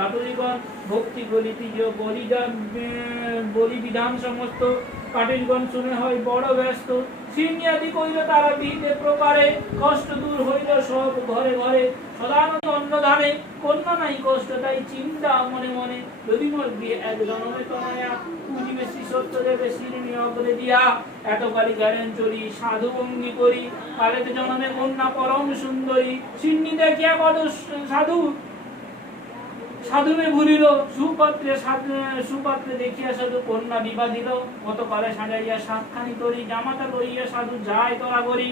কাটুরিগণ ভক্তি বলিতি যে বলি বিধান সমস্ত কাটুরিগণ শুনে হয় বড় ব্যস্ত। সিনিয়াদি কইল তারা বিধে প্রকারে, কষ্ট দূর হইল সব ঘরে ঘরে। সদানন্দ অন্নদানে কন্যা নাই কষ্ট, তাই চিন্তা মনে মনে, যদি মোর বিয়ে এক জনমে তনয়া, পুজিবে শ্রী সত্য দেবে শিরিনি অগ্রে দিয়া। এতকালী গেলেন চলি সাধু ভঙ্গি করি, কালেতে জনমে কন্যা পরম সুন্দরী। সিন্নি দেখিয়া কত সাধু সাধুমে ভুলিল, সুপাত্রে দেখিয়া সাধু কন্যা বিবাদিল। কত কালে সাজাইয়া সাতখানি তরি, জামাতা লইয়া সাধু যায় তরা করি।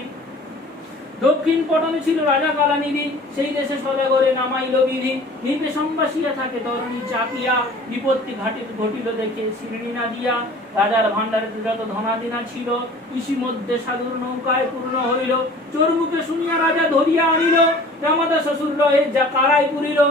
দক্ষিণ পটনে ছিল রাজা কালানিধি, সেই দেশে সদাগরে নামাইল বিধি। নিপে সম্বাসিয়া থাকে তরণী চাপিয়া, বিপত্তি ঘটিল দেখে শিরনি না দিয়া। রাজার ভান্ডারে যত ধনাদিনা ছিল, কৃষি মধ্যে সাধুর নৌকায় পূর্ণ হইল। চোর মুখে শুনিয়া রাজা ধরিয়া আনিল, জামাতা শ্বশুর লয়ে যা কারাই পুরিল।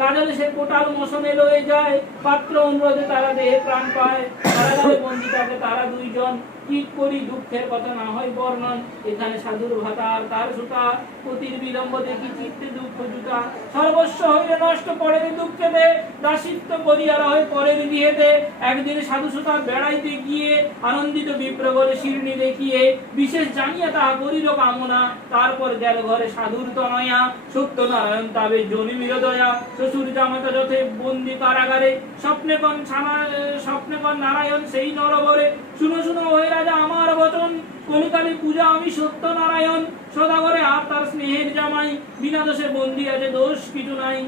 রাজা দেশে কোটাল মশনে লয়ে যায়, পাত্র অনুরোধে তারা দেহে প্রাণ পায়। কারাগারে বন্দী থাকে তারা দুইজন, কি করি দুঃখের কথা না হয় বর্ণন। এখানে সাধুর ভাতা আর তার সুতা, পতির বিলম্ব দেখি চিত্তে দুঃখ জুতা। সর্বস্ব হইলে নষ্ট পড়ে দুঃখেতে, দাসিত্ব করিয়া রহে পরের বিহেতে। একদিন সাধু সুতা বেড়াইতে গিয়ে, আনন্দিত বিপ্র বলে শিরনি দেখিয়ে। বিশেষ জানিয়া তাহা করিল কামনা, তারপর গেল ঘরে সাধুর তনয়া। সত্যনারায়ণ তাবে জনিমিল দয়া, শ্বশুর জামাতা যথে বন্দি কারাগারে। স্বপ্নে কন নারায়ণ সেই নরবরে, শুনো শুনো ওহে রাজা আমার বচন, কলিকালে পূজা আমি সত্যনারায়ণ। সদাগরে আর তার স্নেহের জামাই, বিনা দোষে বন্দি আছে দোষ কিছু নাই।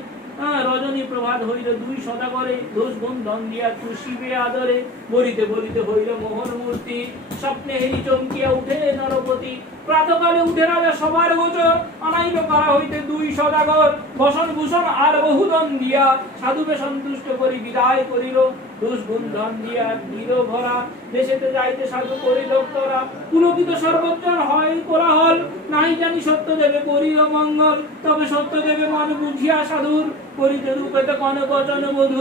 রজনী প্রভাত হইল দুই সদাগরে, দোষ বন্ধন দিয়া তুষিবে আদরে। বলিতে বলিতে হইল মোহন মূর্তি, স্বপ্নে হেরি চমকিয়া উঠে নরপতি। প্রাতকালে উঠে রাজা সবার গোচর, আনাইল কারা হইতে দুই সদাগর। বসন ভূষণ আর বহুদন দিয়া, সাধুকে সন্তুষ্ট করি বিদায় করিল। দোষ বন্ধন দিয়া নির ভরা, দেশেতে যাইতে সাধু করিল তোরা। পুলকিত সর্বজন হয় কোলাহল, নাই জানি সত্য দেবে করিল মঙ্গল। তবে সত্য দেবে মন বুঝিয়া সাধুর, করিতে রূপেতে কনক বচন মধুর।